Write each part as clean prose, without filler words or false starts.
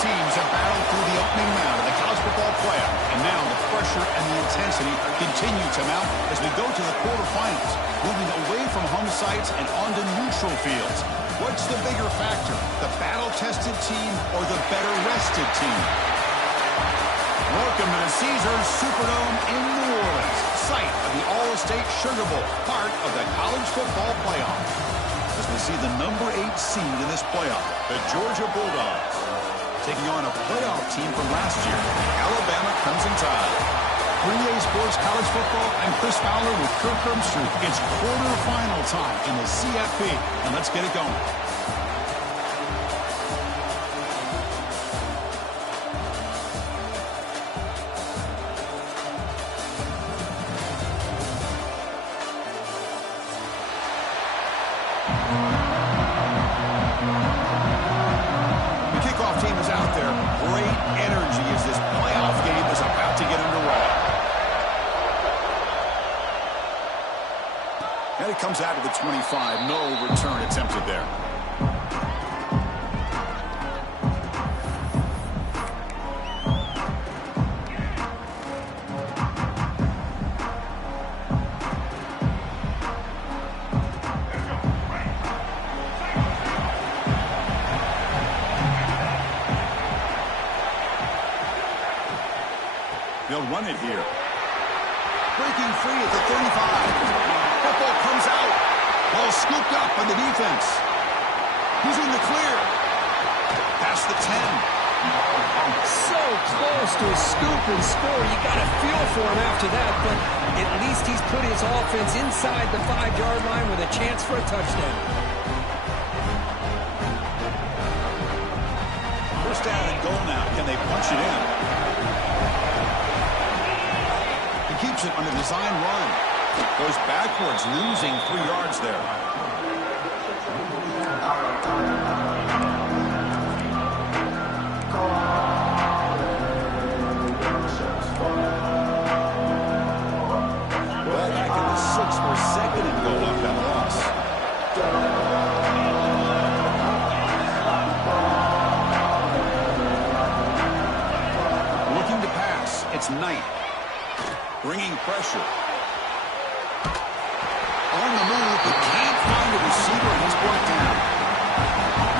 teams have battled through the opening round of the college football playoff, and now the pressure and the intensity continue to mount as we go to the quarterfinals, moving away from home sites and onto neutral fields. What's the bigger factor, the battle-tested team or the better-rested team? Welcome to the Caesars Superdome in New Orleans, site of the All-State Sugar Bowl, part of the college football playoff. As we see the number 8 seed in this playoff, the Georgia Bulldogs, taking on a playoff team from last year, the Alabama Crimson Tide. 3A Sports College Football, I'm Chris Fowler with Kirk Herbstreit. It's quarterfinal time in the CFP, and let's get it going. And it comes out of the 25. No return attempted there. They'll run it here. Breaking free at the 35. Football comes out. Ball scooped up on the defense. He's in the clear. Past the 10. So close to a scoop and score. You got to feel for him after that, but at least he's put his offense inside the 5-yard line with a chance for a touchdown. First down and goal now. Can they punch it in? He keeps it on a design run. Goes backwards, losing 3 yards there. Well, back in the 6 for second and goal up that loss. Looking to pass. It's Knight. Bringing pressure. On the move, but can't find a receiver, and he's brought down.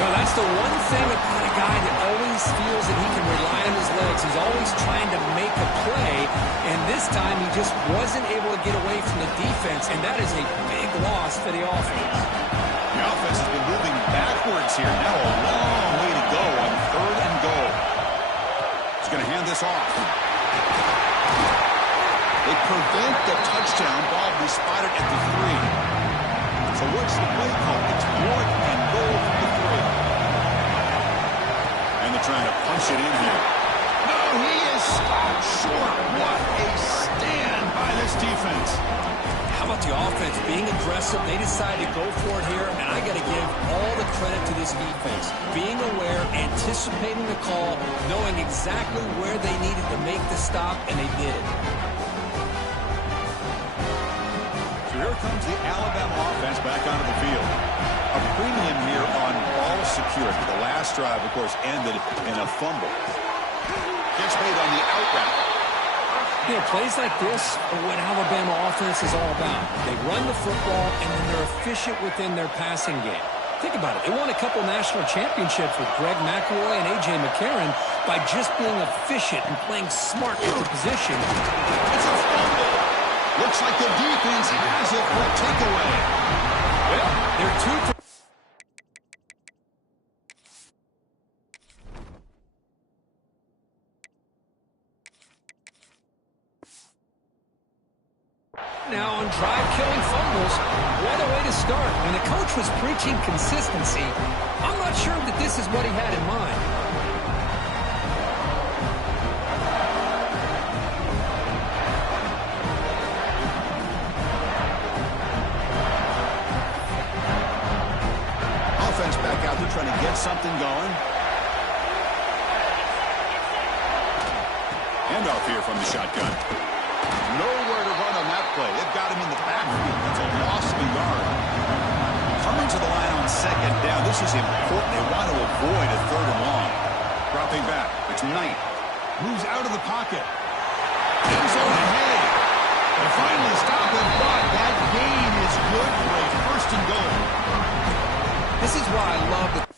No, that's the one thing about a guy that always feels that he can rely on his legs. He's always trying to make a play, and this time he just wasn't able to get away from the defense, and that is a big loss for the offense. The offense has been moving backwards here. Now a long way to go on 3rd and goal. He's going to hand this off. They prevent the touchdown. Ball be spotted at the 3. So what's the play call? It's 4th and goal from the 3. And they're trying to punch it in here. No, he is stopped short. What a stand by this defense. How about the offense being aggressive? They decided to go for it here, and I got to give all the credit to this defense. Being aware, anticipating the call, knowing exactly where they needed to make the stop, and they did it. Here comes the Alabama offense back onto the field. A premium here on ball security. The last drive, of course, ended in a fumble. Gets made on the out route. You know, plays like this are what Alabama offense is all about. They run the football, and then they're efficient within their passing game. Think about it. They won a couple national championships with Greg McElroy and A.J. McCarron by just being efficient and playing smart with the position. It's a fumble. Looks like the defense has it for a takeaway. Well, they're 2 for... Now on drive-killing fumbles, what a way to start. When the coach was preaching consistency, I'm not sure that this is what he had in mind. Back out there trying to get something going. Handoff here from the shotgun. Nowhere to run on that play. They've got him in the backfield. That's a loss of a yard. Coming to the line on 2nd down. This is important. They want to avoid a 3rd and long. Dropping back. It's Knight. Moves out of the pocket. End zone ahead. They finally stop him, but that gain is good for a first and goal. This is why I love the...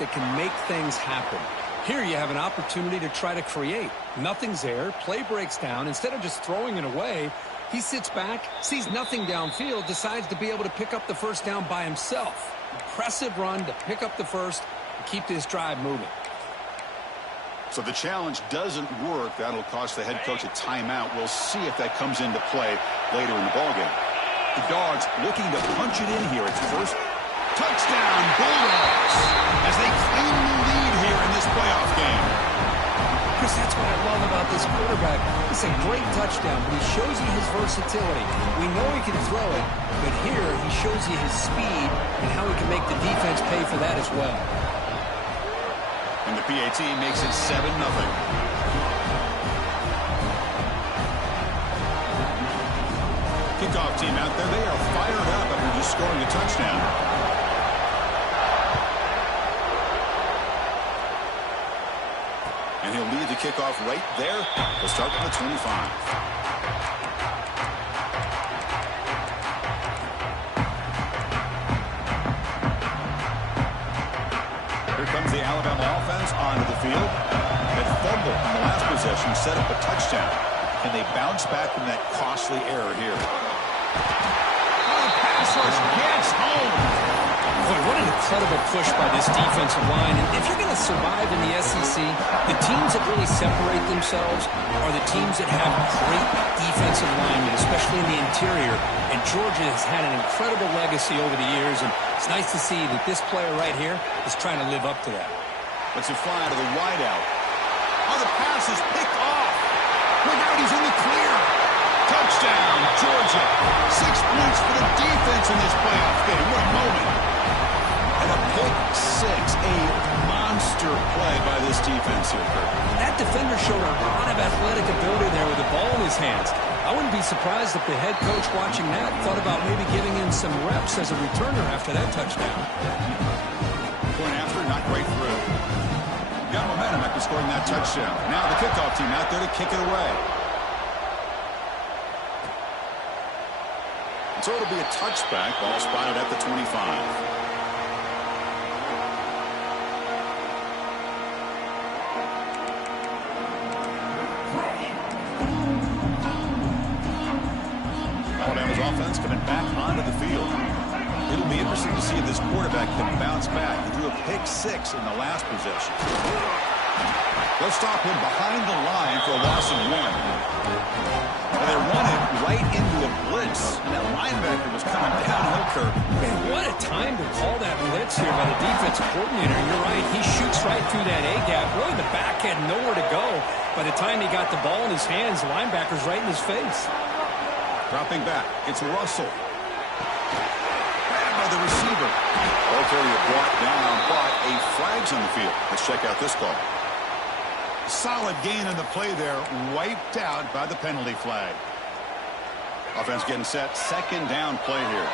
that can make things happen. Here you have an opportunity to try to create. Nothing's there. Play breaks down. Instead of just throwing it away, he sits back, sees nothing downfield, decides to be able to pick up the first down by himself. Impressive run to pick up the first and keep this drive moving. So the challenge doesn't work. That'll cost the head coach a timeout. We'll see if that comes into play later in the ballgame. The Dogs looking to punch it in here. It's first. Touchdown, Bulldogs, as they claim the lead here in this playoff game. Chris, that's what I love about this quarterback. It's a great touchdown, but he shows you his versatility. We know he can throw it, but here he shows you his speed and how he can make the defense pay for that as well. And the PAT makes it 7-0. Kickoff team out there, they are fired up after just scoring a touchdown. And he'll lead the kickoff right there. We'll start on the 25. Here comes the Alabama offense onto the field. That fumble in the last possession set up a touchdown. Can they bounce back from that costly error here? Oh, the pass rush gets home. Boy, what an incredible push by this defensive line. And if you're going to survive in the SEC, the teams that really separate themselves are the teams that have great defensive linemen, especially in the interior. And Georgia has had an incredible legacy over the years, and it's nice to see that this player right here is trying to live up to that. Let's it fly to the wideout. Oh, the pass is picked off. Look out, he's in the clear. Touchdown, Georgia. 6 points for the defense in this playoff game. What a moment. And a pick six, a monster play by this defense here, Kurt. That defender showed a lot of athletic ability there with the ball in his hands. I wouldn't be surprised if the head coach watching that thought about maybe giving him some reps as a returner after that touchdown. Point after, not quite through. Got momentum after scoring that touchdown. Now the kickoff team out there to kick it away. And so it'll be a touchback. Ball spotted at the 25. Alabama's offense coming back onto the field. It'll be interesting to see if this quarterback can bounce back. He threw a pick six in the last possession. They'll stop him behind the line for a loss of 1. And they run it right into a blitz. And that linebacker was coming downhill, Kirk. Man, what a time to call that blitz here by the defensive coordinator. You're right. He shoots right through that A-gap. Really, the back had nowhere to go. By the time he got the ball in his hands, the linebacker's right in his face. Dropping back. It's Russell. Grabbed by the receiver. Ball carrier brought down, but a flag's on the field. Let's check out this call. Solid gain on the play there. Wiped out by the penalty flag. Offense getting set. Second down play here.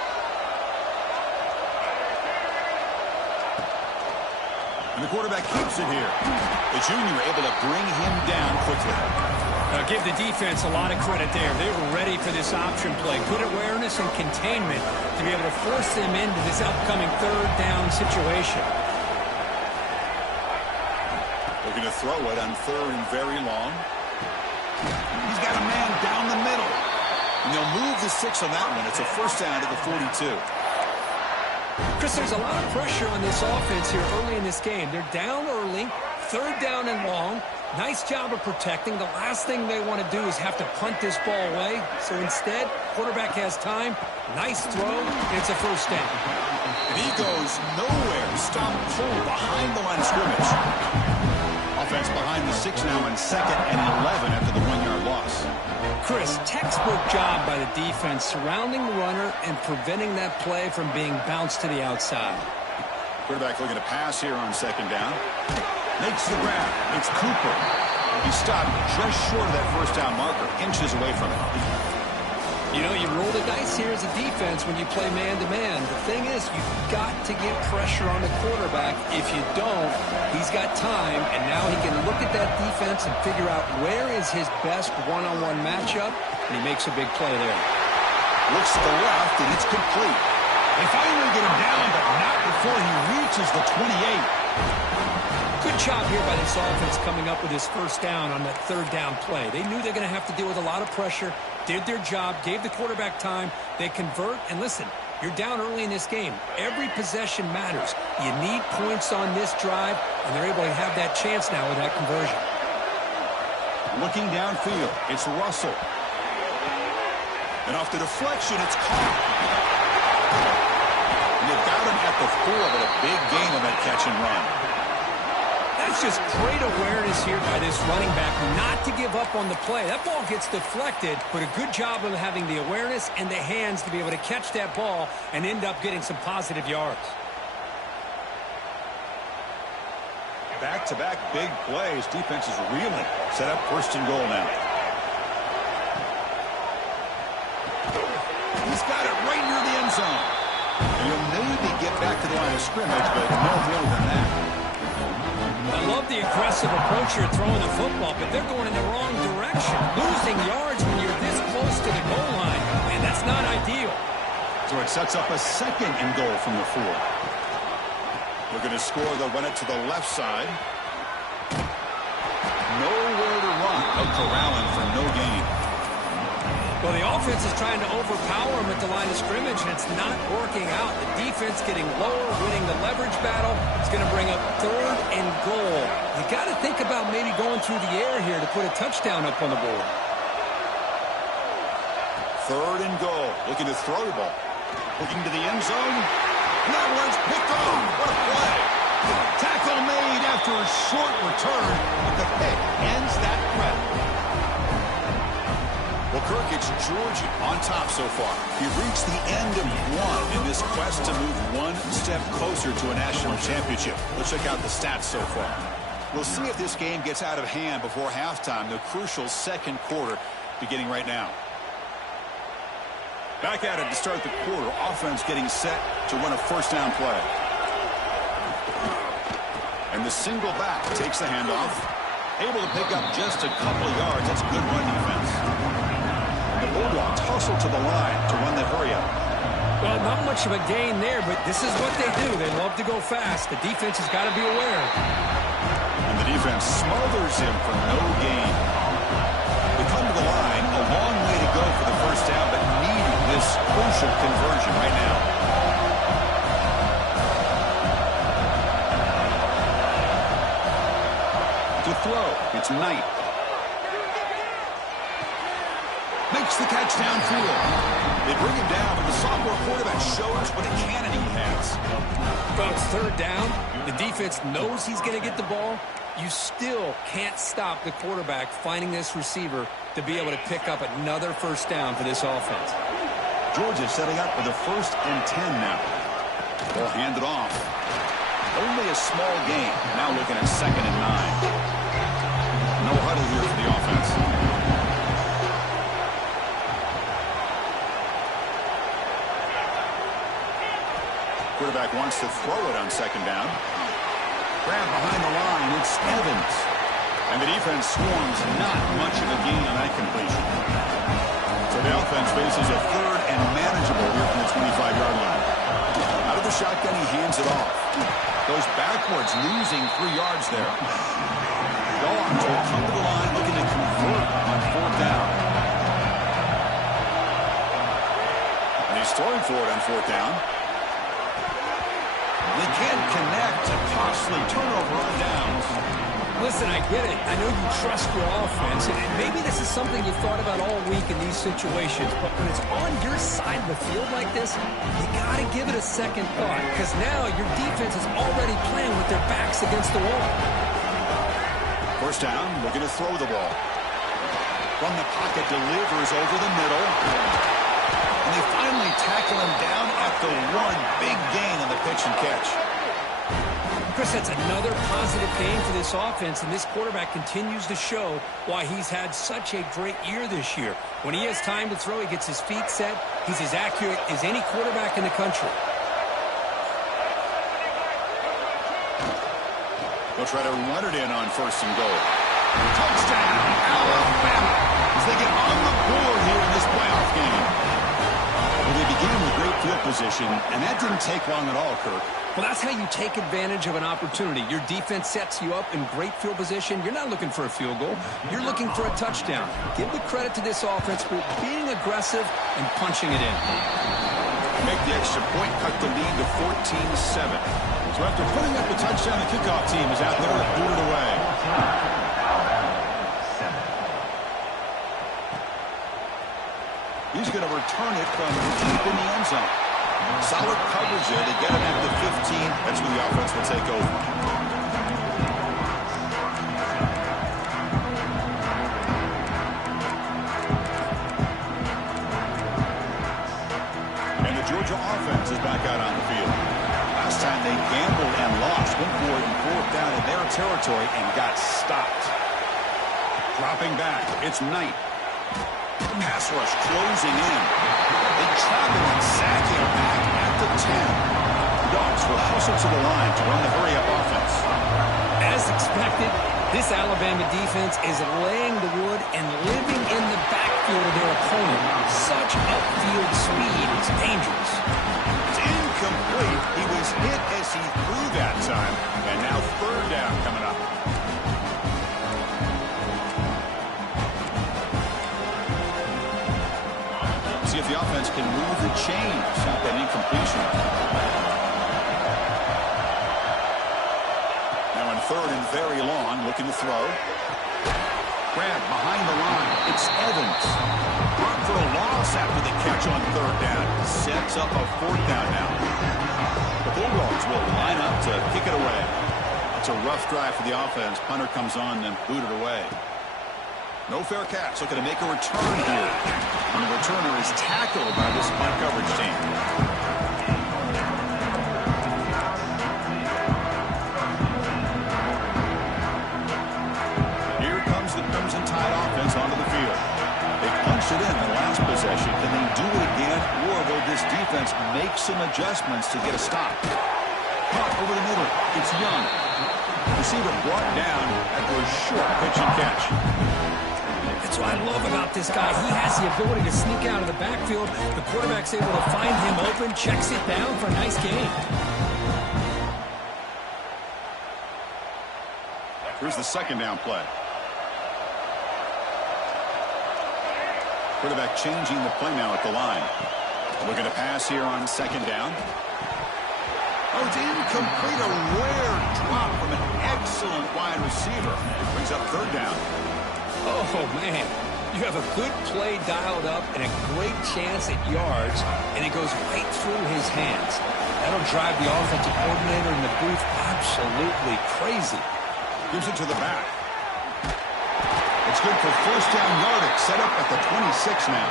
And the quarterback keeps it here. The junior able to bring him down quickly. Give the defense a lot of credit there. They were ready for this option play. Good awareness and containment to be able to force them into this upcoming third down situation. Looking to throw it on third and very long. He's got a man down the middle. And they'll move the 6 on that one. It's a first down at the 42. Chris, there's a lot of pressure on this offense here early in this game. They're down early, third down and long. Nice job of protecting. The last thing they want to do is have to punt this ball away. So instead, quarterback has time. Nice throw. And it's a first down. And he goes nowhere. Stop pull behind the line of scrimmage. Offense behind the 6 now on second and 11 after the 1-yard loss. Chris, textbook job by the defense surrounding the runner and preventing that play from being bounced to the outside. Quarterback looking to pass here on second down. Makes the grab. It's Cooper. He stopped just short of that first down marker, inches away from it. You know, you roll the dice here as a defense when you play man-to-man. The thing is, you've got to get pressure on the quarterback. If you don't, he's got time, and now he can look at that defense and figure out where is his best one-on-one matchup, and he makes a big play there. Looks to the left, and it's complete. They finally get him down, but not before he reaches the 28. Good job here by this offense coming up with his first down on that third down play. They knew they're going to have to deal with a lot of pressure, did their job, gave the quarterback time. They convert, and listen, you're down early in this game. Every possession matters. You need points on this drive, and they're able to have that chance now with that conversion. Looking downfield, it's Russell. And off the deflection, it's caught. And they've got him at the 4, but a big gain on that catch and run. That's just great awareness here by this running back not to give up on the play. That ball gets deflected, but a good job of having the awareness and the hands to be able to catch that ball and end up getting some positive yards. Back-to-back big plays. Defense is reeling. Set up first and goal now. He's got it right near the end zone. And he'll maybe get back to the line of scrimmage, but no more than that. I love the aggressive approach here throwing the football, but they're going in the wrong direction. Losing yards when you're this close to the goal line, and that's not ideal. So it sets up a second and goal from the 4. Looking to score, they'll run it to the left side. Nowhere to run. Out corralling for no gain. Well, the offense is trying to overpower him at the line of scrimmage, and it's not working out. The defense getting lower, winning the leverage battle. It's going to bring up third and goal. You got to think about maybe going through the air here to put a touchdown up on the board. Third and goal. Looking to throw the ball. Looking to the end zone. That one's picked off. What a play. Tackle made after a short return, but the pick ends that threat. Well, Kirk, it's Georgia on top so far. He reached the end of one in this quest to move one step closer to a national championship. Let's check out the stats so far. We'll see if this game gets out of hand before halftime, the crucial second quarter beginning right now. Back at it to start the quarter. Offense getting set to run a first down play. And the single back takes the handoff. Able to pick up just a couple of yards. That's good run defense. The Bulldogs hustle to the line to run the hurry-up. Well, not much of a gain there, but this is what they do. They love to go fast. The defense has got to be aware. And the defense smothers him for no gain. They come to the line. A long way to go for the first down, but needing this crucial conversion right now. To throw, it's Knight. Makes the catch downfield. They bring him down, but the sophomore quarterback shows what a cannon he has. Well, it's third down. The defense knows he's going to get the ball. You still can't stop the quarterback finding this receiver to be able to pick up another first down for this offense. Georgia setting up for the 1st and 10 now. Ball handed off. Only a small gain. Now looking at 2nd and 9. No huddle here for the offense. Quarterback wants to throw it on 2nd down. Grab behind the line. It's Evans. And the defense swarms not much of a gain on that completion. So the offense faces a 3rd and manageable here from the 25-yard line. Out of the shotgun, he hands it off. Goes backwards, losing 3 yards there. Dogs will come to the line looking to convert on 4th down. And he's throwing for it on 4th down. They can't connect. A costly turnover on downs. Listen, I get it. I know you trust your offense, and maybe this is something you thought about all week in these situations, but when it's on your side of the field like this, you got to give it a second thought, because now your defense is already playing with their backs against the wall. First down, looking to throw the ball. From the pocket, delivers over the middle. And they finally tackle him down at the one. Big gain on the pitch and catch. Chris, that's another positive game for this offense, and this quarterback continues to show why he's had such a great year this year. When he has time to throw, he gets his feet set. He's as accurate as any quarterback in the country. They'll try to run it in on 1st and goal. Touchdown, Alabama, as they get on the board here in this playoff game. Well, they began with great field position, and that didn't take long at all, Kirk. Well, that's how you take advantage of an opportunity. Your defense sets you up in great field position. You're not looking for a field goal. You're looking for a touchdown. Give the credit to this offense for being aggressive and punching it in. Make the extra point, cut the lead to 14-7. So after putting up a touchdown, the kickoff team is out there to boot it away. He's going to return it from deep in the end zone. Solid coverage there. They get him at the 15. That's where the offense will take over. And the Georgia offense is back out on the field. Last time they gambled and lost. Went for it and 4th down in their territory and got stopped. Dropping back. It's Knight. Pass rush closing in. They travel and sack him back at the 10. Dogs will hustle to the line to run the hurry-up offense. As expected, this Alabama defense is laying the wood and living in the backfield of their opponent. Such upfield speed is dangerous. It's incomplete. He was hit as he threw that time. And now 3rd down coming up. See if the offense can move the chain. Stop that incompletion. Now in 3rd and very long, looking to throw. Grab behind the line. It's Evans. Brought for a loss after the catch on 3rd down. Sets up a 4th down now. The Bulldogs will line up to kick it away. It's a rough drive for the offense. Punter comes on and booted away. No fair catch. Looking to make a return here. And the returner is tackled by this punt coverage team. Here comes the Crimson Tide offense onto the field. They punched it in the last possession. Can they do it again, or will this defense make some adjustments to get a stop? Pump over the middle. It's Young. Receiver brought down after a short pitch and catch. That's what I love about this guy. He has the ability to sneak out of the backfield. The quarterback's able to find him open, checks it down for a nice gain. Here's the 2nd down play. Quarterback changing the play now at the line. Looking to pass here on 2nd down. Oh, it's incomplete. A rare drop from an excellent wide receiver. It brings up 3rd down. Oh, man. You have a good play dialed up and a great chance at yards, and it goes right through his hands. That'll drive the offensive coordinator in the booth absolutely crazy. Gives it to the back. It's good for 1st down yardage. Set up at the 26 now.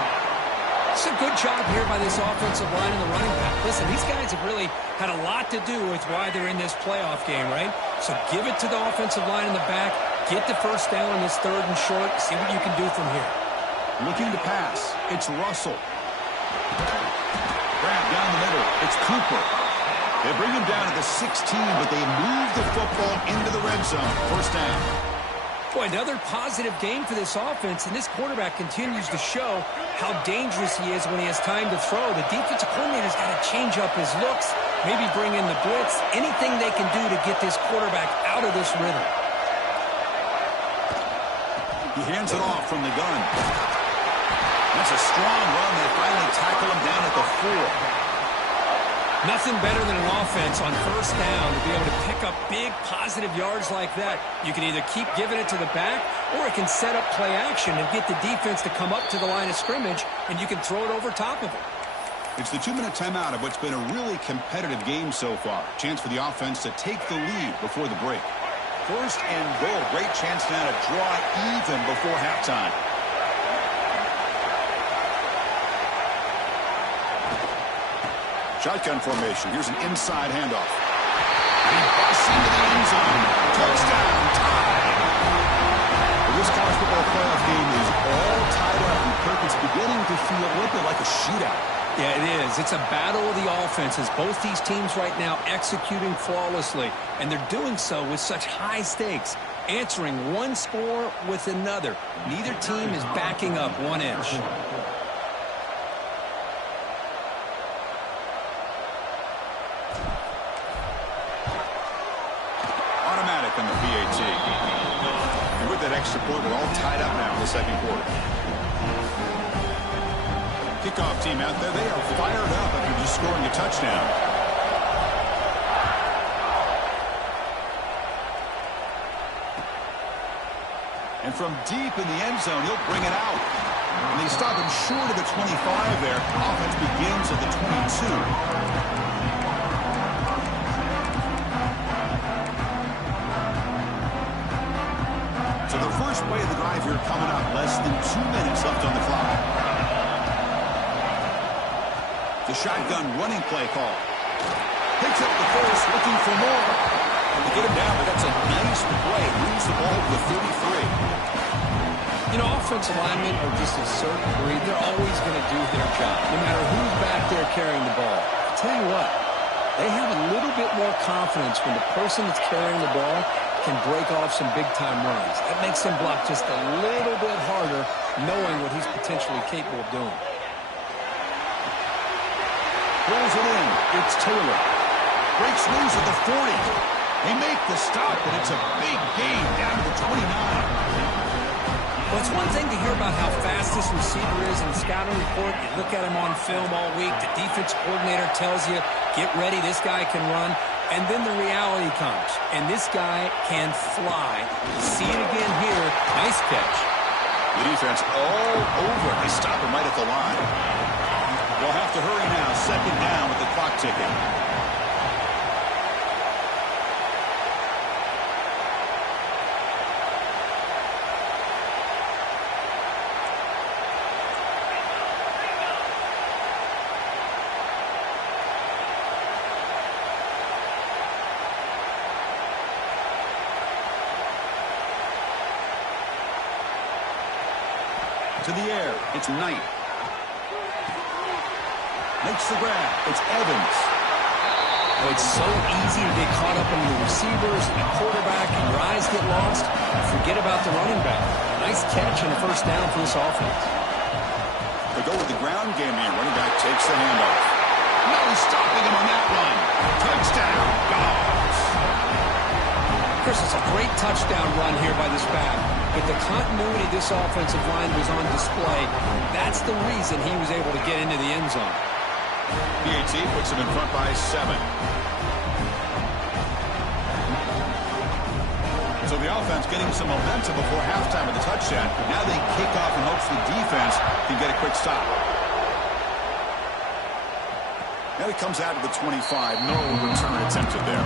It's a good job here by this offensive line and the running back. Listen, these guys have really had a lot to do with why they're in this playoff game, right? So give it to the offensive line in the back. Get the 1st down on this 3rd and short. See what you can do from here. Looking to pass. It's Russell. Grab down the middle. It's Cooper. They bring him down at the 16, but they move the football into the red zone. 1st down. Boy, another positive game for this offense, and this quarterback continues to show how dangerous he is when he has time to throw. The defensive coordinator's got to change up his looks, maybe bring in the blitz, anything they can do to get this quarterback out of this rhythm. He hands it off from the gun. That's a strong run. They finally tackle him down at the 4. Nothing better than an offense on 1st down to be able to pick up big positive yards like that. You can either keep giving it to the back, or it can set up play action and get the defense to come up to the line of scrimmage, and you can throw it over top of them. It's the 2-minute timeout of what's been a really competitive game so far. Chance for the offense to take the lead before the break. 1st and goal. Great chance now to draw even before halftime. Shotgun formation. Here's an inside handoff. And he busts into the end zone. Touchdown, tied. Well, this college football playoff game is all tied up, and Kirk, it's beginning to feel a little bit like a shootout. Yeah, it is. It's a battle of the offenses. Both these teams right now executing flawlessly, and they're doing so with such high stakes, answering one score with another. Neither team is backing up 1 inch. Automatic on the PAT. And with that extra point, we're all tied up now in the second quarter. Kickoff team out there, they are fired up after just scoring a touchdown. And from deep in the end zone, he'll bring it out. And they stop him short of the 25 there. Offense begins at the 22. So the first play of the drive here coming up. Less than 2 minutes left on the clock. The shotgun running play call. Picks up the first, looking for more. To get him down, but that's a nice play. Moves the ball to the 33. You know, offensive linemen are just a certain breed. They're always going to do their job, no matter who's back there carrying the ball. I'll tell you what, they have a little bit more confidence when the person that's carrying the ball can break off some big-time runs. That makes them block just a little bit harder, knowing what he's potentially capable of doing. Pulls it in. It's Taylor. Breaks loose at the 40. They make the stop, but it's a big gain down to the 29. Well, it's one thing to hear about how fast this receiver is in the scouting report. You look at him on film all week. The defense coordinator tells you, get ready, this guy can run. And then the reality comes, and this guy can fly. See it again here. Nice catch. The defense all over. They stop him right at the line. They'll have to hurry now. Second down with the clock ticking. To the air. It's Knight. Makes the grab. It's Evans. Oh, it's so easy to get caught up in the receivers and the quarterback, and your eyes get lost. Forget about the running back. Nice catch and a first down for this offense. They go with the ground game here. Running back takes the handoff. No stopping him on that one. Touchdown, Dogs. Chris, it's a great touchdown run here by this back. But the continuity this offensive line was on display. That's the reason he was able to get into the end zone. PAT puts him in front by 7. So the offense getting some momentum before halftime with the touchdown. Now they kick off and hopes the defense can get a quick stop. Now he comes out to the 25. No return attempted there.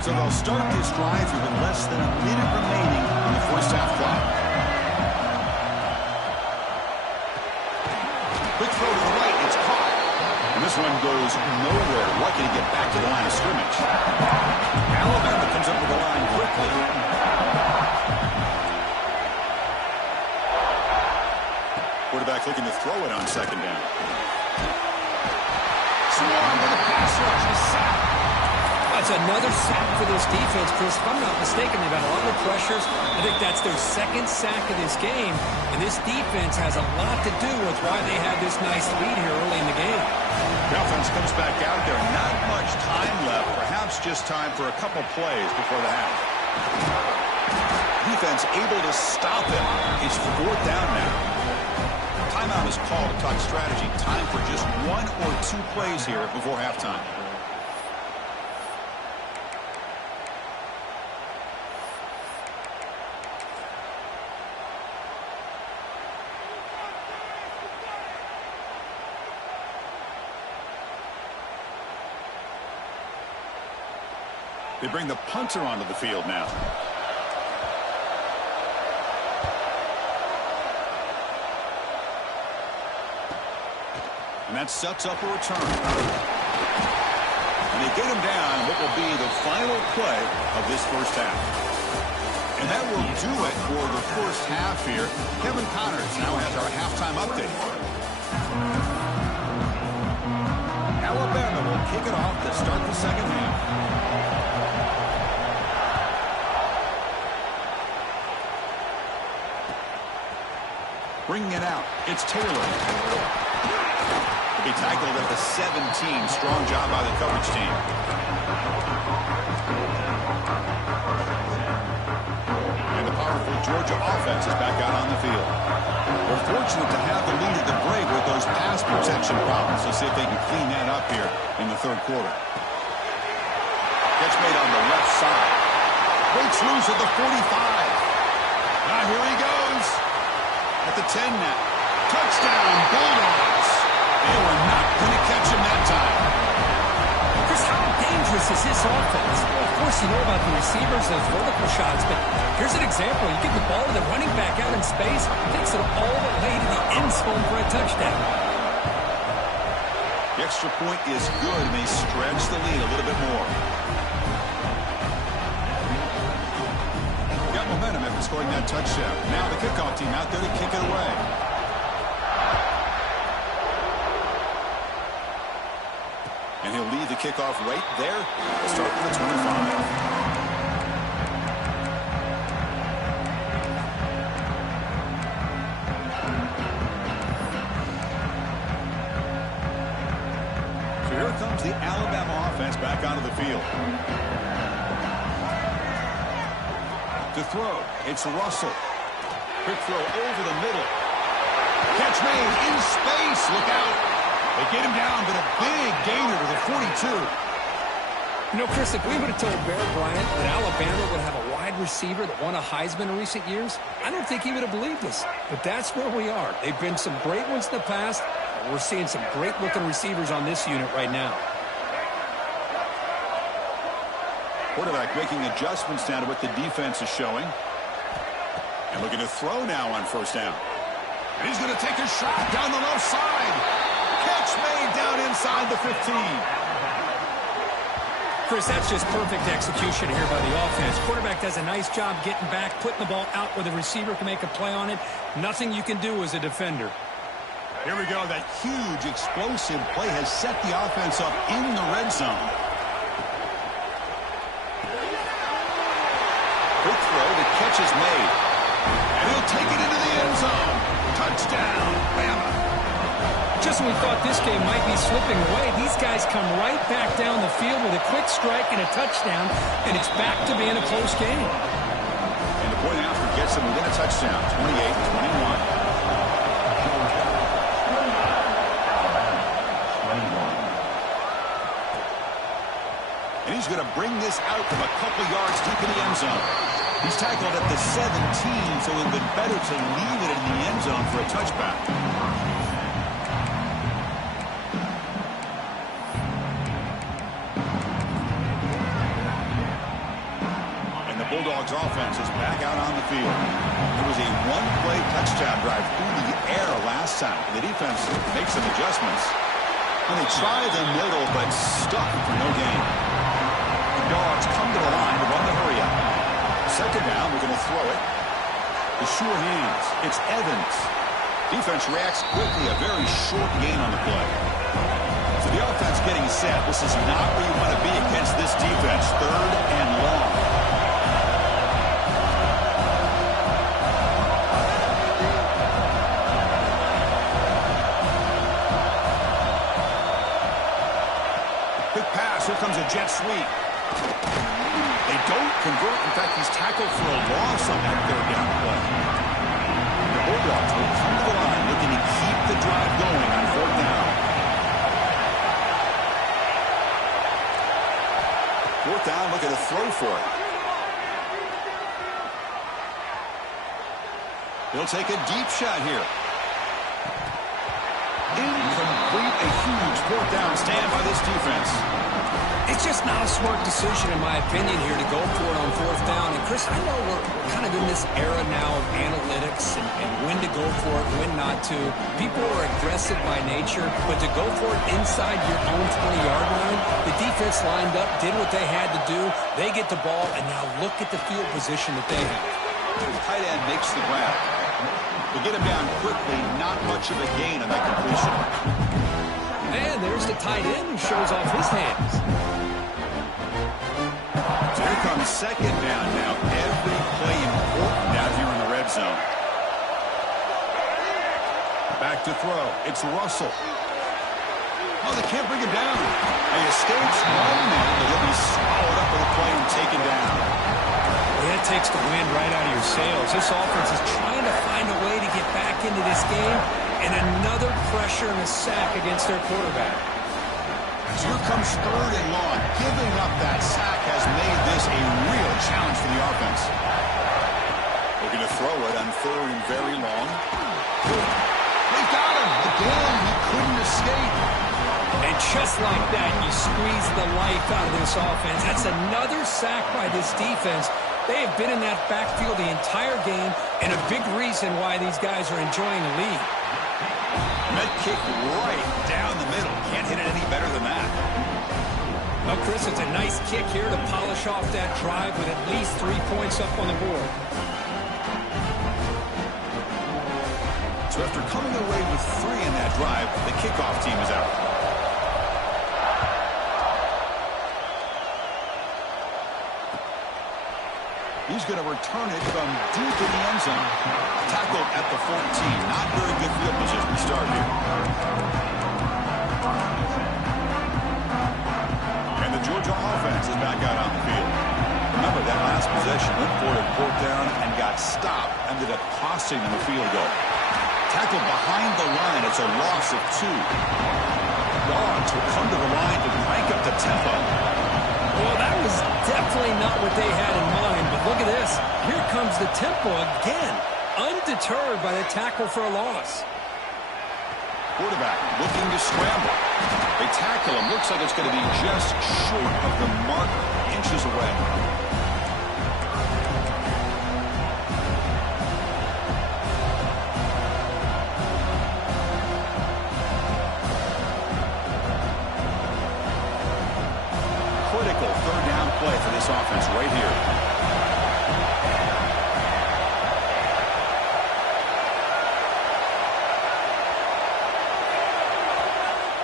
So they'll start this drive here with less than a minute remaining in the first half clock. Quick throw to the right. It's caught. And this one goes nowhere. Lucky to get back to the line of scrimmage. Alabama comes up with the line quickly. Quarterback looking to throw it on second down. Swarm with the pass rush. A sack. That's another sack for this defense, Chris. If I'm not mistaken, they've had a lot of pressures. I think that's their second sack of this game. And this defense has a lot to do with why they had this nice lead here early in the game. The offense comes back out there. Not much time left. Perhaps just time for a couple plays before the half. Defense able to stop him. It's 4th down now. Timeout is called to talk strategy. Time for just 1 or 2 plays here before halftime. They bring the punter onto the field now. And that sets up a return. And they get him down what will be the final play of this first half. And that will do it for the first half here. Kevin Connors now has our halftime update. Alabama will kick it off to start the second half. Bringing it out, it's Taylor. He tackled at the 17. Strong job by the coverage team. And the powerful Georgia offense is back out on the field. We're fortunate to have the lead at the break with those pass protection problems. Let's see if they can clean that up here in the third quarter. Catch made on the left side. Breaks loose at the 45. Now here he goes. At the 10 now. Touchdown, Bulldogs. They were not going to catch him that time. Chris, how dangerous is this offense? Well, of course, you know about the receivers, those vertical shots, but here's an example. You give the ball to the running back out in space, takes it all the way to the end zone for a touchdown. The extra point is good, and they stretch the lead a little bit more. Got momentum after scoring that touchdown. Now the kickoff team out there to kick it away. And he'll lead the kickoff right there. We'll start with the 25. So here comes the Alabama offense back onto the field. To throw, it's Russell. Quick throw over the middle. Catch made in space. Look out. They get him down, but a big gainer to the 42. You know, Chris, if we would have told Bear Bryant that Alabama would have a wide receiver that won a Heisman in recent years, I don't think he would have believed us. But that's where we are. They've been some great ones in the past, and we're seeing some great-looking receivers on this unit right now. Quarterback making adjustments now to what the defense is showing. And looking to throw now on first down. And he's going to take a shot down the left side. Catch made down inside the 15. Chris, that's just perfect execution here by the offense. Quarterback does a nice job getting back, putting the ball out where the receiver can make a play on it. Nothing you can do as a defender. Here we go. That huge explosive play has set the offense up in the red zone. Quick throw. The catch is made. And he'll take it into the end zone. Touchdown, Bama. Just when we thought this game might be slipping away, these guys come right back down the field with a quick strike and a touchdown, and it's back to being a close game. And the point after gets them within a touchdown, 28-21. And he's going to bring this out from a couple yards deep in the end zone. He's tackled at the 17, so it would have been better to leave it in the end zone for a touchback. Bulldogs offense is back out on the field. It was a one-play touchdown drive through the air last time. The defense makes some adjustments. And they try the middle, but stuck for no gain. The Dogs come to the line to run the hurry-up. Second down, we're going to throw it. The sure hands. It's Evans. Defense reacts quickly. A very short gain on the play. So the offense getting set. This is not where you want to be against this defense. Third and long. Here comes a jet sweep. They don't convert. In fact, he's tackled for a loss on that third down play. The Bulldogs will come to the line looking to keep the drive going on fourth down. Fourth down, looking to throw for it. He'll take a deep shot here. Incomplete. A huge fourth down stand by this defense. It's just not a smart decision, in my opinion, here to go for it on fourth down. And, Chris, I know we're kind of in this era now of analytics and when to go for it, when not to. People are aggressive by nature, but to go for it inside your own 20-yard line, the defense lined up, did what they had to do. They get the ball, and now look at the field position that they have. The tight end makes the grab. To get him down quickly, not much of a gain on that completion. And there's the tight end who shows off his hands. Here comes second down now. Every play important down here in the red zone. Back to throw. It's Russell. Oh, they can't bring him down. He escapes 1 man, but he'll be swallowed up with a play and taken down. Well, that takes the wind right out of your sails. This offense is trying to find a way to get back into this game, and another pressure and a sack against their quarterback. Here comes third and long. Giving up that sack has made this a real challenge for the offense. Looking to throw it on third and very long. They got him. Again, he couldn't escape. And just like that, you squeeze the life out of this offense. That's another sack by this defense. They have been in that backfield the entire game, and a big reason why these guys are enjoying the lead. That kick right down the middle. Can't hit it any better than that. Well, Chris, it's a nice kick here to polish off that drive with at least 3 points up on the board. So after coming away with 3 in that drive, the kickoff team is out. He's going to return it from deep in the end zone. Tackled at the 14. Not very good field position to start here. And the Georgia offense is back out on the field. Remember, that last possession went for it, fourth down, and got stopped. Ended up costing them a field goal. Tackled behind the line. It's a loss of 2. Dogs will come to the line to crank up the tempo. Well, that was definitely not what they had in mind, but look at this. Here comes the tempo again, undeterred by the tackle for a loss. Quarterback looking to scramble. They tackle him. Looks like it's going to be just short of the marker, inches away. Critical third down play for this offense right here.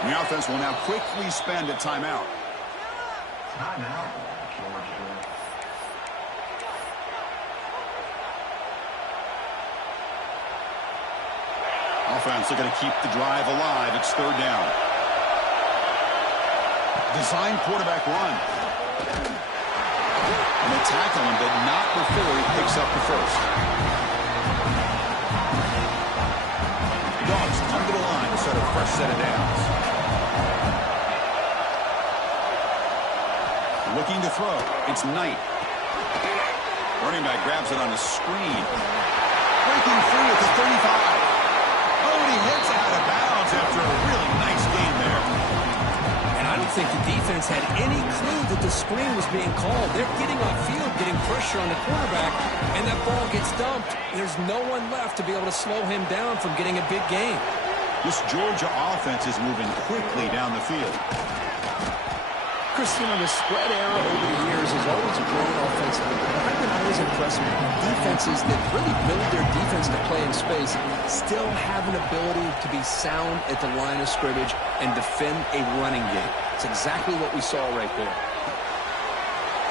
The offense will now quickly spend a timeout. Timeout, Georgia. Offense looking to keep the drive alive. It's third down. Design quarterback run. And they tackle him, but not before he picks up the first. The Dogs come to the line to start a fresh set of downs. Looking to throw. It's Knight. Running back grabs it on the screen. Breaking through at the 35. Oh, and he hits out of bounds after a really nice game there. And I don't think the defense had any clue that the screen was being called. They're getting off field, getting pressure on the quarterback, and that ball gets dumped. There's no one left to be able to slow him down from getting a big gain. This Georgia offense is moving quickly down the field. Chris, you know, the spread era over the years has always grown offensively. But I've been always impressed with defenses that really build their defense to play in space, still have an ability to be sound at the line of scrimmage and defend a running game. It's exactly what we saw right there.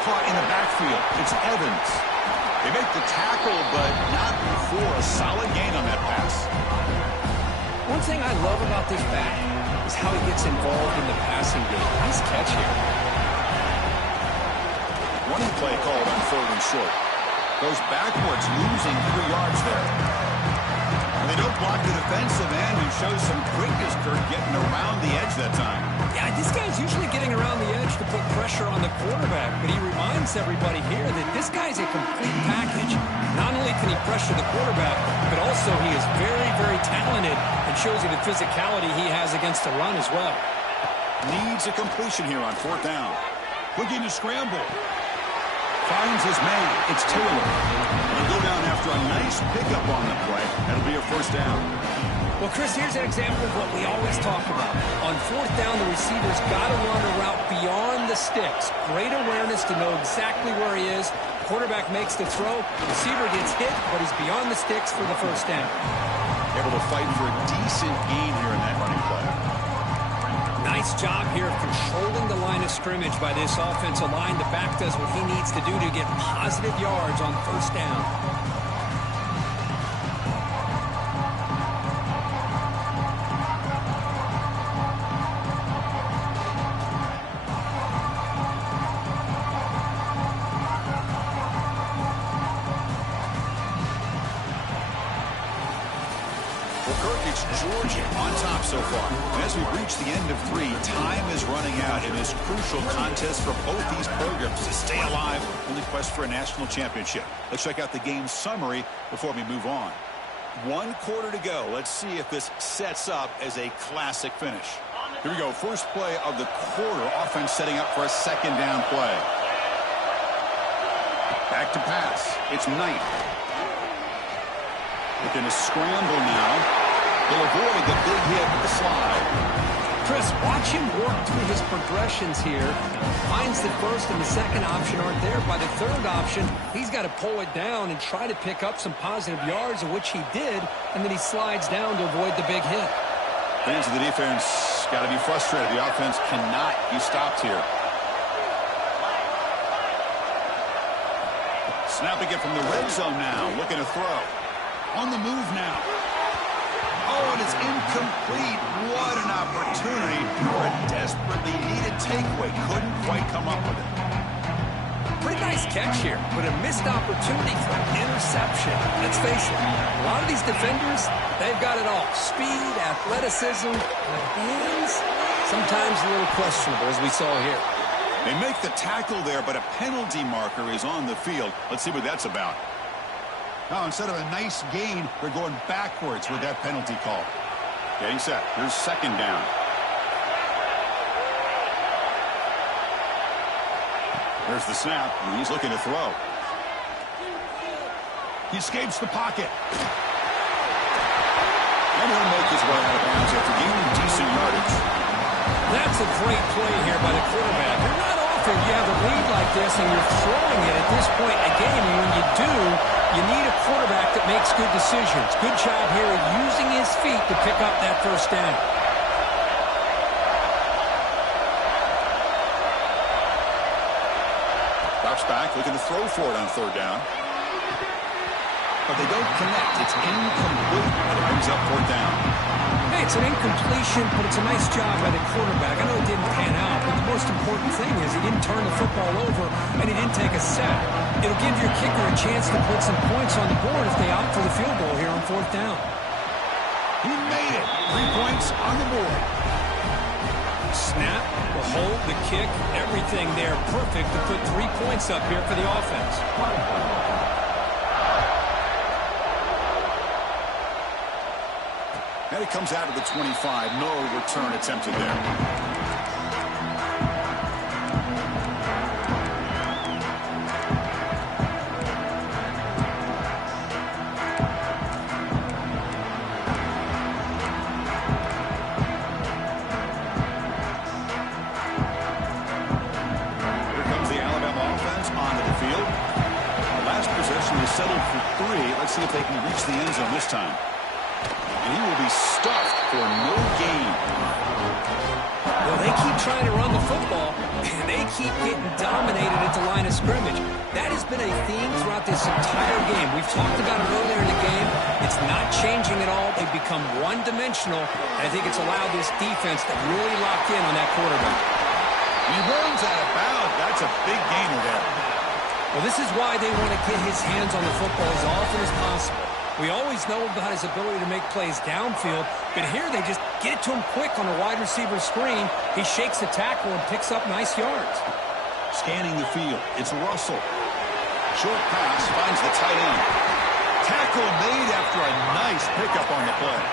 Caught in the backfield. It's Evans. They make the tackle, but not before a solid gain on that pass. One thing I love about this back is how he gets involved in the passing game. Nice catch here. Running play called on third and short. Goes backwards, losing 3 yards there. And they don't block the defensive end, who shows some quickness, Kurt, getting around the edge that time. Yeah, this guy's usually getting around the edge to put pressure on the quarterback, but he reminds everybody here that this guy's a complete package. Not only can he pressure the quarterback, but also he is very, very talented and shows you the physicality he has against the run as well. Needs a completion here on fourth down. Looking to scramble. Finds his man. It's Taylor. He'll go down after a nice pickup on the play. That'll be a first down. Well, Chris, here's an example of what we always talk about. On fourth down, the receiver's got to run a route beyond the sticks. Great awareness to know exactly where he is. Quarterback makes the throw. Receiver gets hit, but he's beyond the sticks for the first down. Able to fight for a decent gain here in that running play. Nice job here of controlling the line of scrimmage by this offensive line. The back does what he needs to do to get positive yards on first down. Georgia on top so far. And as we reach the end of 3, time is running out in this crucial contest for both these programs to stay alive in the quest for a national championship. Let's check out the game summary before we move on. 1 quarter to go. Let's see if this sets up as a classic finish. Here we go. First play of the quarter. Offense setting up for a second down play. Back to pass. It's Knight. Looking to scramble now. He'll avoid the big hit with the slide. Chris, watch him work through his progressions here. Finds the first and the second option aren't there. By the third option, he's got to pull it down and try to pick up some positive yards, of which he did, and then he slides down to avoid the big hit. Fans of the defense got to be frustrated. The offense cannot be stopped here. Snapping it from the red zone now. Looking to throw. On the move now. Oh, and it's incomplete. What an opportunity for a desperately needed takeaway. Couldn't quite come up with it. Pretty nice catch here, but a missed opportunity for an interception. Let's face it, a lot of these defenders, they've got it all. Speed, athleticism, but hands, sometimes a little questionable, as we saw here. They make the tackle there, but a penalty marker is on the field. Let's see what that's about. Now, instead of a nice gain, they're going backwards with that penalty call. Getting set. Here's second down. There's the snap, and he's looking to throw. He escapes the pocket. And he'll make his way out of bounds after gaining decent yardage. That's a great play here by the quarterback. You're not often you have a lead like this and you're throwing it at this point in a game. And when you do, you need a quarterback that makes good decisions. Good job here of using his feet to pick up that first down. Drops back, looking to throw for it on third down. But they don't connect. It's incomplete, and it brings up fourth down. Hey, it's an incompletion, but it's a nice job by the quarterback. I know it didn't pan out, but the most important thing is he didn't turn the football over, and he didn't take a sack. It'll give your kicker a chance to put some points on the board if they opt for the field goal here on fourth down. He made it. 3 points on the board. Snap, the hold, the kick, everything there perfect to put 3 points up here for the offense. And it comes out of the 25. No return attempted there. Settled for 3. Let's see if they can reach the end zone this time. And he will be stuffed for no gain. Well, they keep trying to run the football, and they keep getting dominated at the line of scrimmage. That has been a theme throughout this entire game. We've talked about it earlier in the game. It's not changing at all. They've become one-dimensional, and I think it's allowed this defense to really lock in on that quarterback. He runs out of bounds. That's a big gainer there. Well, this is why they want to get his hands on the football as often as possible. We always know about his ability to make plays downfield, but here they just get it to him quick on a wide receiver screen. He shakes the tackle and picks up nice yards. Scanning the field, it's Russell. Short pass, finds the tight end. Tackle made after a nice pickup on the play.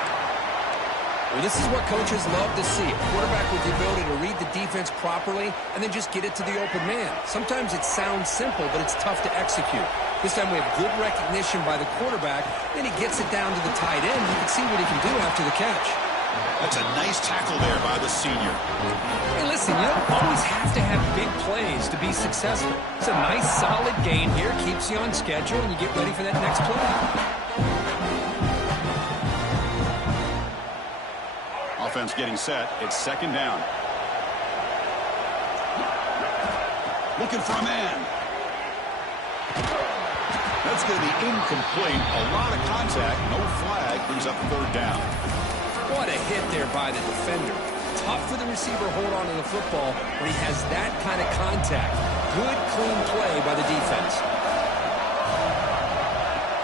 Well, this is what coaches love to see. A quarterback with the ability to read the defense properly and then just get it to the open man. Sometimes it sounds simple, but it's tough to execute. This time we have good recognition by the quarterback. Then he gets it down to the tight end. You can see what he can do after the catch. That's a nice tackle there by the senior. Hey, listen, you don't always have to have big plays to be successful. It's a nice, solid gain here. Keeps you on schedule, and you get ready for that next play. Offense getting set. It's second down. Looking for a man. That's going to be incomplete. A lot of contact. No flag. Brings up third down. What a hit there by the defender. Tough for the receiver to hold on to the football when he has that kind of contact. Good, clean play by the defense.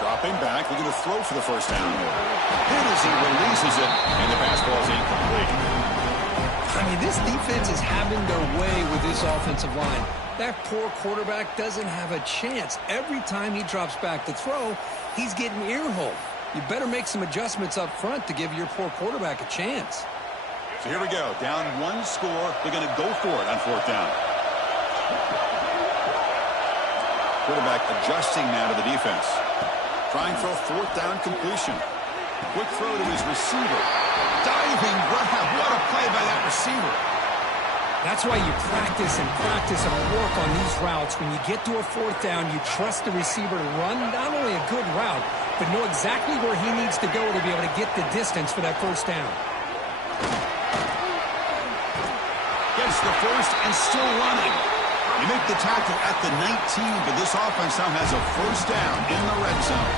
Dropping back, looking to throw for the first down. Hit as he releases it, and the pass ball is incomplete. I mean, this defense is having their way with this offensive line. That poor quarterback doesn't have a chance. Every time he drops back to throw, he's getting ear-holed. You better make some adjustments up front to give your poor quarterback a chance. So here we go. Down one score. They're going to go for it on fourth down. Quarterback adjusting now to the defense. Trying for a fourth down completion. Quick throw to his receiver. Diving grab. What a play by that receiver. That's why you practice and work on these routes. When you get to a fourth down, you trust the receiver to run not only a good route, but know exactly where he needs to go to be able to get the distance for that first down. Gets the first and still running. You make the tackle at the 19, but this offense now has a first down in the red zone.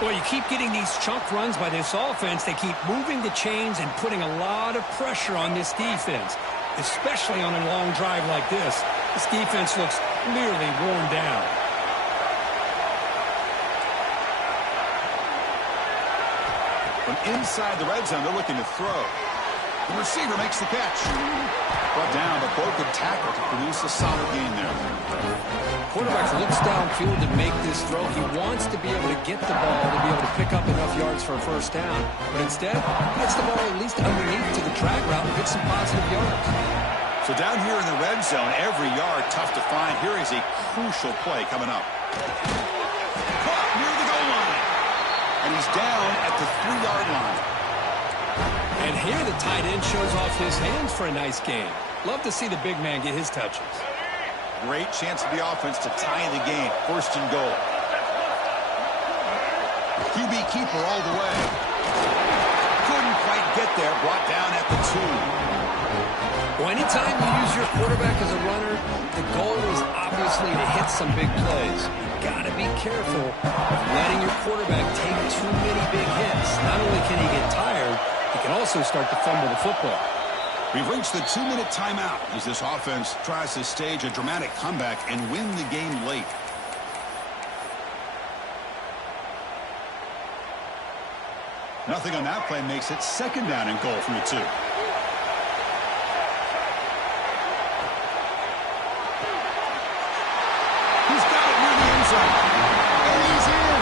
Well, you keep getting these chunk runs by this offense. They keep moving the chains and putting a lot of pressure on this defense, especially on a long drive like this. This defense looks clearly worn down. From inside the red zone, they're looking to throw. The receiver makes the catch. Brought down, but broken tackle to produce a solid gain there. Quarterback looks downfield to make this throw. He wants to be able to get the ball to be able to pick up enough yards for a first down. But instead, he gets the ball at least underneath to the drag route and gets some positive yards. So down here in the red zone, every yard tough to find. Here is a crucial play coming up. Caught near the goal line. And he's down at the 3-yard line. And here the tight end shows off his hands for a nice game. Love to see the big man get his touches. Great chance for the offense to tie the game. First and goal. QB keeper all the way. Couldn't quite get there. Brought down at the 2. Well, anytime you use your quarterback as a runner, the goal is obviously to hit some big plays. You've got to be careful of letting your quarterback take too many big hits. Not only can he get tired, he can also start to fumble the football. We've reached the 2-minute timeout as this offense tries to stage a dramatic comeback and win the game late. Nothing on that play makes it second down and goal from the 2. He's got it near the end zone. And he's in.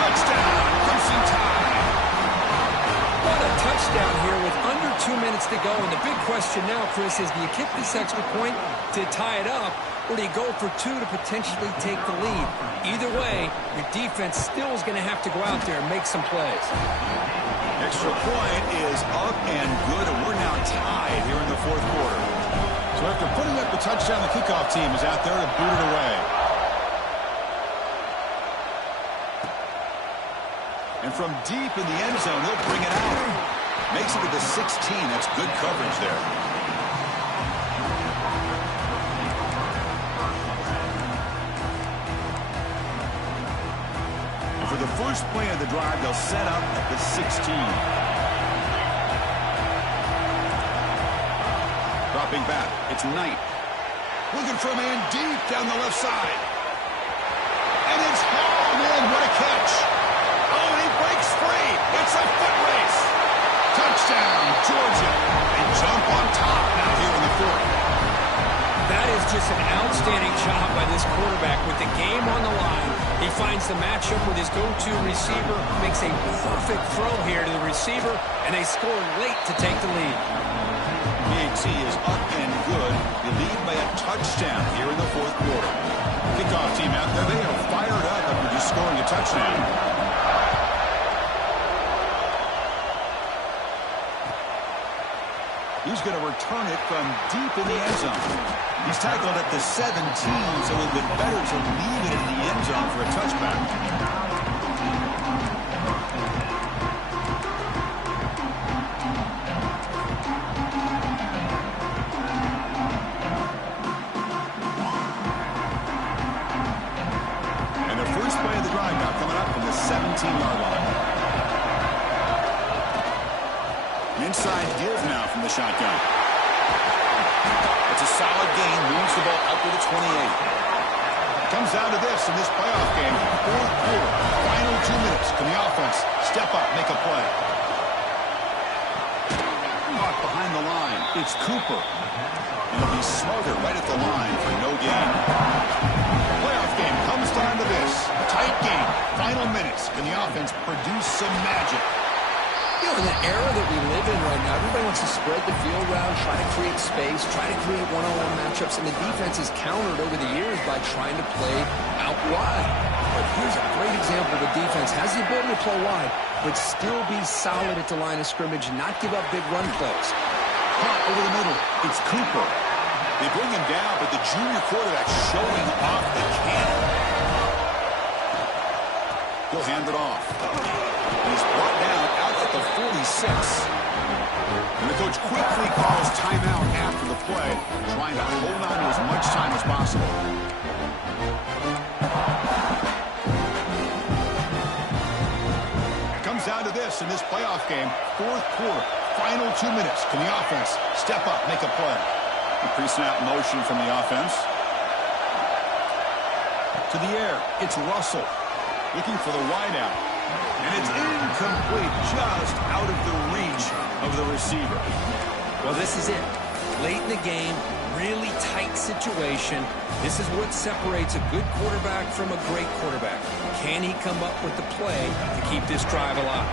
Touchdown, Crimson Tide. What a touchdown here with under 2 minutes to go. And the big question now, Chris, is do you kick this extra point to tie it up, or do you go for 2 to potentially take the lead? Either way, your defense still is going to have to go out there and make some plays. Extra point is up and good, and we're now tied here in the fourth quarter. So after putting up the touchdown, the kickoff team is out there to boot it away. And from deep in the end zone, he'll bring it out. Makes it to the 16. That's good coverage there. And for the first play of the drive, they'll set up at the 16. Dropping back, it's Knight. Looking for a man deep down the left side. And it's hauled in. What a catch. Oh, and he breaks free. It's a foot race. Touchdown, Georgia. They jump on top now here in the fourth. That is just an outstanding job by this quarterback with the game on the line. He finds the matchup with his go-to receiver, makes a perfect throw here to the receiver, and they score late to take the lead. PAT is up and good. They lead by a touchdown here in the fourth quarter. Kickoff team out there, they are fired up after just scoring a touchdown. He's going to return it from deep in the end zone. He's tackled at the 17, so it would have been better to leave it in the end zone for a touchback. Inside give now from the shotgun. It's a solid gain. Moves the ball up to the 28. Comes down to this in this playoff game. Fourth quarter. Final 2 minutes. Can the offense step up, make a play? Caught behind the line. It's Cooper. And he'll be smothered right at the line for no gain. Playoff game comes down to this. Tight game. Final minutes. Can the offense produce some magic? You know, in the era that we live in right now, everybody wants to spread the field around, try to create space, try to create one-on-one matchups, and the defense is countered over the years by trying to play out wide. But here's a great example. The defense has the ability to play wide, but still be solid at the line of scrimmage, not give up big run plays. Caught over the middle. It's Cooper. They bring him down, but the junior quarterback showing off the cannon. He'll hand it off. He's brought down out at the 46. And the coach quickly calls timeout after the play, trying to hold on to as much time as possible. It comes down to this in this playoff game. Fourth quarter, final 2 minutes. Can the offense step up, make a play? A pre-snap motion from the offense. To the air, it's Russell. Looking for the wideout. And it's incomplete, just out of the reach of the receiver. Well, this is it. Late in the game, really tight situation. This is what separates a good quarterback from a great quarterback. Can he come up with the play to keep this drive alive?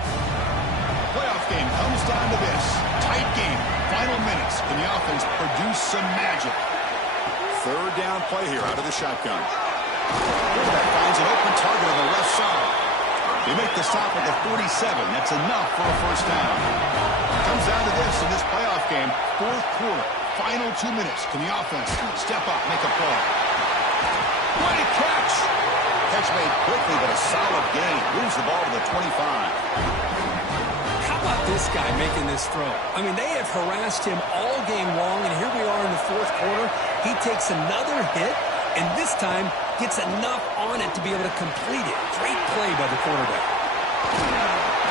Playoff game comes down to this. Tight game, final minutes. Can the offense produce some magic? Third down play here out of the shotgun. Quarterback finds an open target on the left side. They make the stop at the 47. That's enough for a first down. Comes down to this in this playoff game. Fourth quarter, final 2 minutes. Can the offense step up, make a play? What a catch! Catch made quickly, but a solid gain. Moves the ball to the 25. How about this guy making this throw? I mean, they have harassed him all game long, and here we are in the fourth quarter. He takes another hit, and this time gets enough on it to be able to complete it. Great play by the quarterback.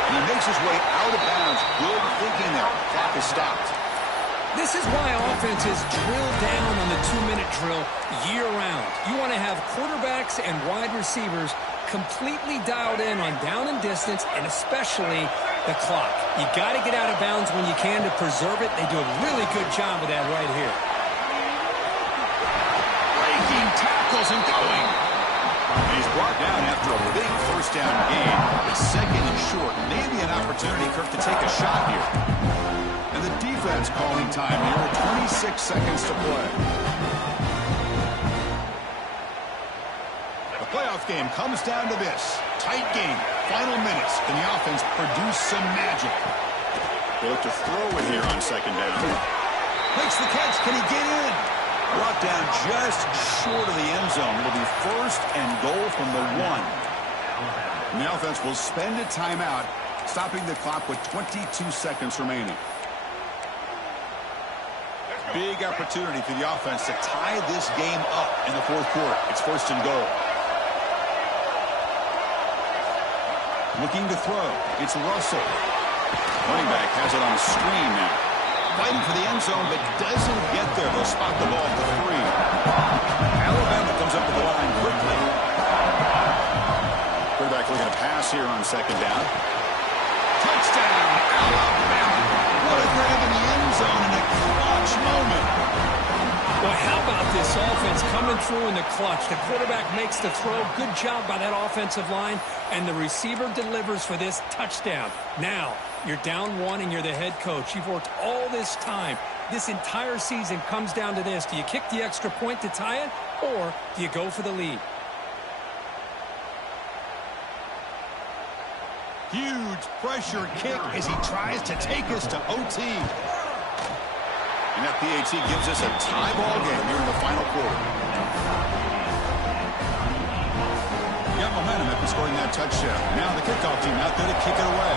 And he makes his way out of bounds. Good thinking there. Clock is stopped. This is why offenses drill down on the 2-minute drill year-round. You want to have quarterbacks and wide receivers completely dialed in on down and distance, and especially the clock. You got to get out of bounds when you can to preserve it. They do a really good job of that right here. Tackles and going. And he's brought down after a big first down gain. It's second and short. Maybe an opportunity, Kirk, to take a shot here. And the defense calling time here with 26 seconds to play. The playoff game comes down to this. Tight game. Final minutes. Can the offense produce some magic? They look to throw it here on second down. Makes the catch. Can he get in? Brought down just short of the end zone. It'll be first and goal from the 1. And the offense will spend a timeout, stopping the clock with 22 seconds remaining. Big opportunity for the offense to tie this game up in the fourth quarter. It's first and goal. Looking to throw. It's Russell. Running back has it on a screen now. Fighting for the end zone, but doesn't get there. They'll spot the ball at the 3. Alabama comes up to the line quickly. Quarterback looking to pass here on second down. Touchdown, Alabama. What a grab in the end zone in a clutch moment. Well, how about this This offense coming through in the clutch. The quarterback makes the throw. Good job by that offensive line. And the receiver delivers for this touchdown. Now, you're down one and you're the head coach. You've worked all this time. This entire season comes down to this. Do you kick the extra point to tie it, or do you go for the lead? Huge pressure kick as he tries to take us to OT. And that PAT gives us a tie ball game here in the final quarter. Got momentum after scoring that touchdown. Now the kickoff team out there to kick it away.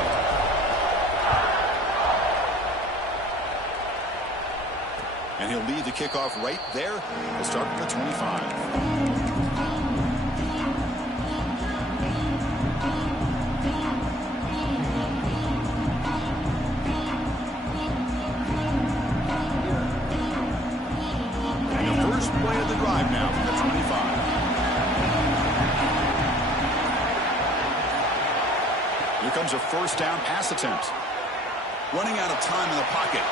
And he'll lead the kickoff right there. We'll start at the 25. Play of the drive now from the 25. Here comes a first down pass attempt. Running out of time in the pocket.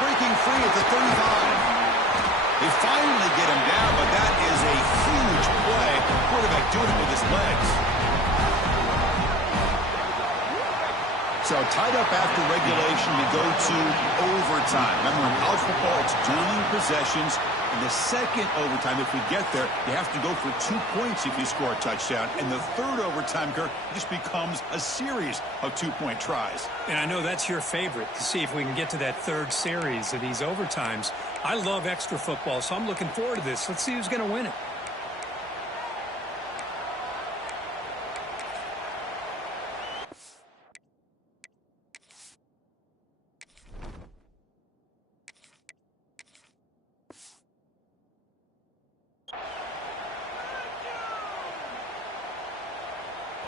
Breaking free at the 35. They finally get him down, but that is a huge play. Quarterback doing it with his legs. So tied up after regulation, we go to overtime. Remember, in college football, it's dueling possessions. In the second overtime, if we get there, you have to go for 2 points if you score a touchdown. And the third overtime, Kirk, just becomes a series of 2-point tries. And I know that's your favorite, to see if we can get to that third series of these overtimes. I love extra football, so I'm looking forward to this. Let's see who's going to win it.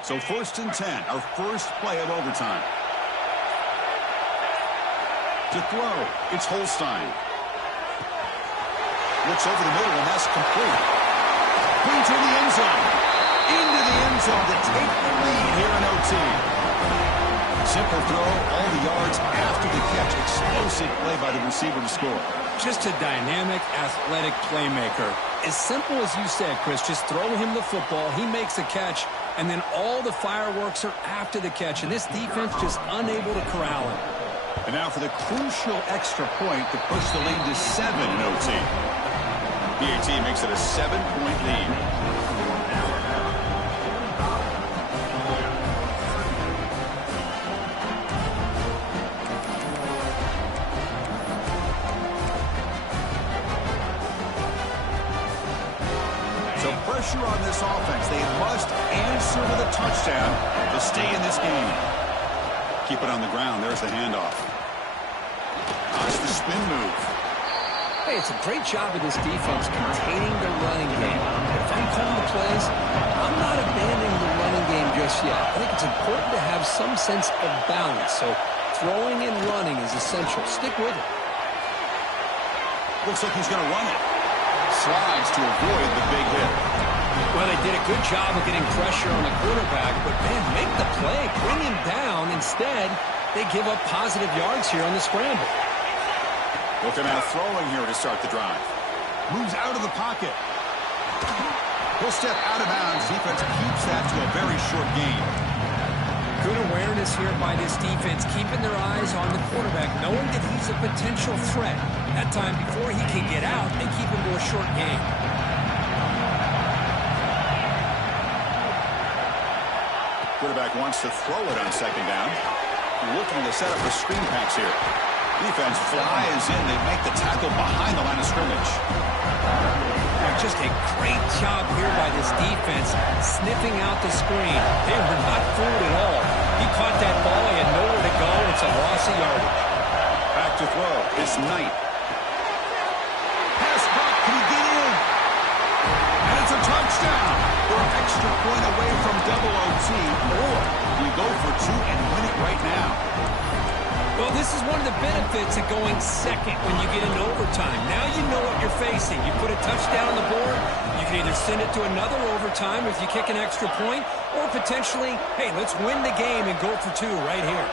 So 1st and 10, our first play of overtime. To throw, it's Holstein. Looks over the middle, and that's complete. Into the end zone. Into the end zone to take the lead here in OT. Simple throw, all the yards after the catch. Explosive play by the receiver to score. Just a dynamic, athletic playmaker. As simple as you said, Chris, just throw him the football. He makes a catch, and then all the fireworks are after the catch. And this defense just unable to corral him. And now for the crucial extra point to push the lead to 7 in OT. PAT makes it a 7-point lead. Pressure on this offense. They must answer with a touchdown to stay in this game. Keep it on the ground. There's the handoff. That's the spin move. Hey, it's a great job of this defense containing the running game. If I'm calling the plays, I'm not abandoning the running game just yet. I think it's important to have some sense of balance. So throwing and running is essential. Stick with it. Looks like he's going to run it. Slides to avoid the big hit. Well, they did a good job of getting pressure on the quarterback, but, man, make the play. Bring him down. Instead, they give up positive yards here on the scramble. Looking at throwing here to start the drive. Moves out of the pocket. He'll step out of bounds. Defense keeps that to a very short gain. Good awareness here by this defense, keeping their eyes on the quarterback, knowing that he's a potential threat. That time, before he can get out, they keep him to a short gain. Quarterback wants to throw it on second down. Looking to set up the screen pass here. Defense flies in. They make the tackle behind the line of scrimmage. Just a great job here by this defense, sniffing out the screen. They were not fooled at all. He caught that ball. He had nowhere to go. It's a loss of yardage. Back to throw. It's Knight. Pass caught. Can he get in? And it's a touchdown. We're an extra point away from double OT, or we go for 2 and win it right now. Well, this is one of the benefits of going second when you get into overtime. Now you know what you're facing. You put a touchdown on the board, you can either send it to another overtime if you kick an extra point, or potentially, hey, let's win the game and go for 2 right here.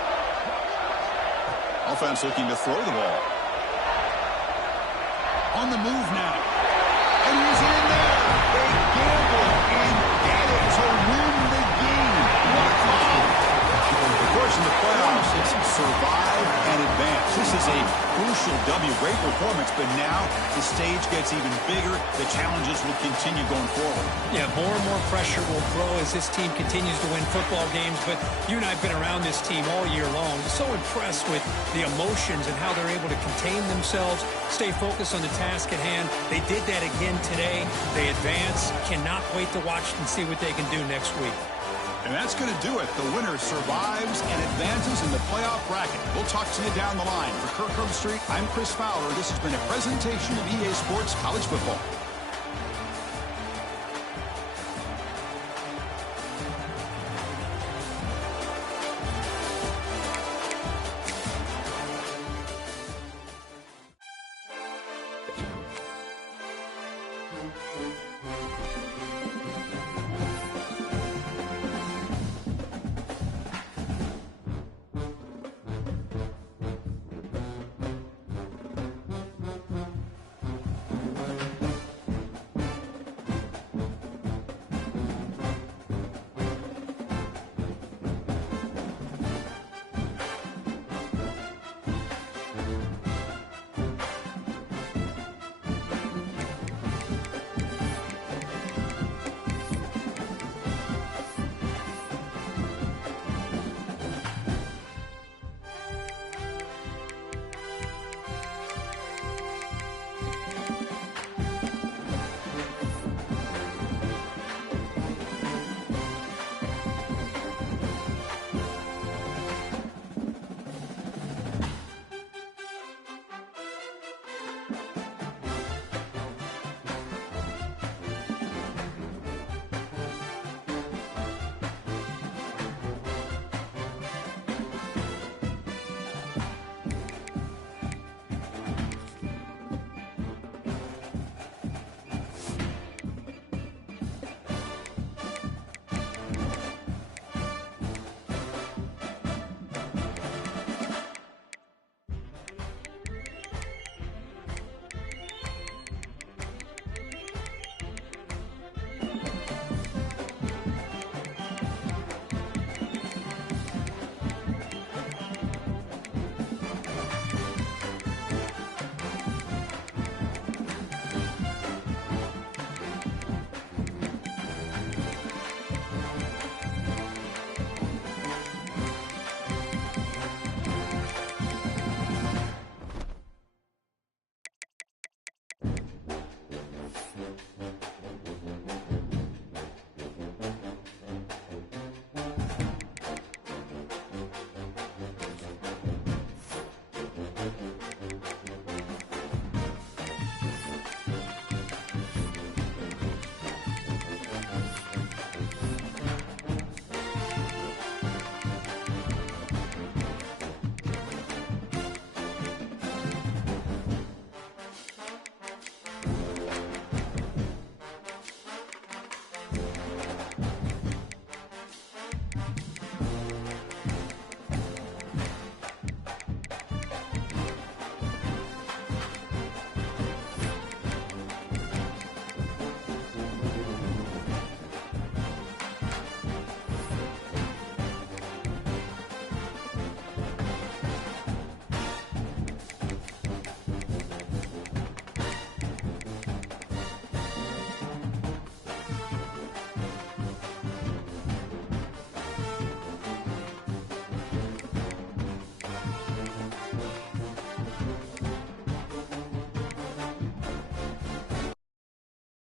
Offense looking to throw the ball. On the move now. and he's in there. They gamble and get it to win the game. What a call. Of course, in the playoffs, it's survive and advance. This is a crucial W. Great performance, but now the stage gets even bigger. The challenges will continue going forward. Yeah, more and more pressure will grow as this team continues to win football games, but you and I have been around this team all year long. So impressed with the emotions and how they're able to contain themselves, stay focused on the task at hand. They did that again today. They advance. Cannot wait to watch and see what they can do next week. And that's going to do it. The winner survives and advances in the playoff bracket. We'll talk to you down the line. For Kirk Herbstreit, I'm Chris Fowler. This has been a presentation of EA Sports College Football.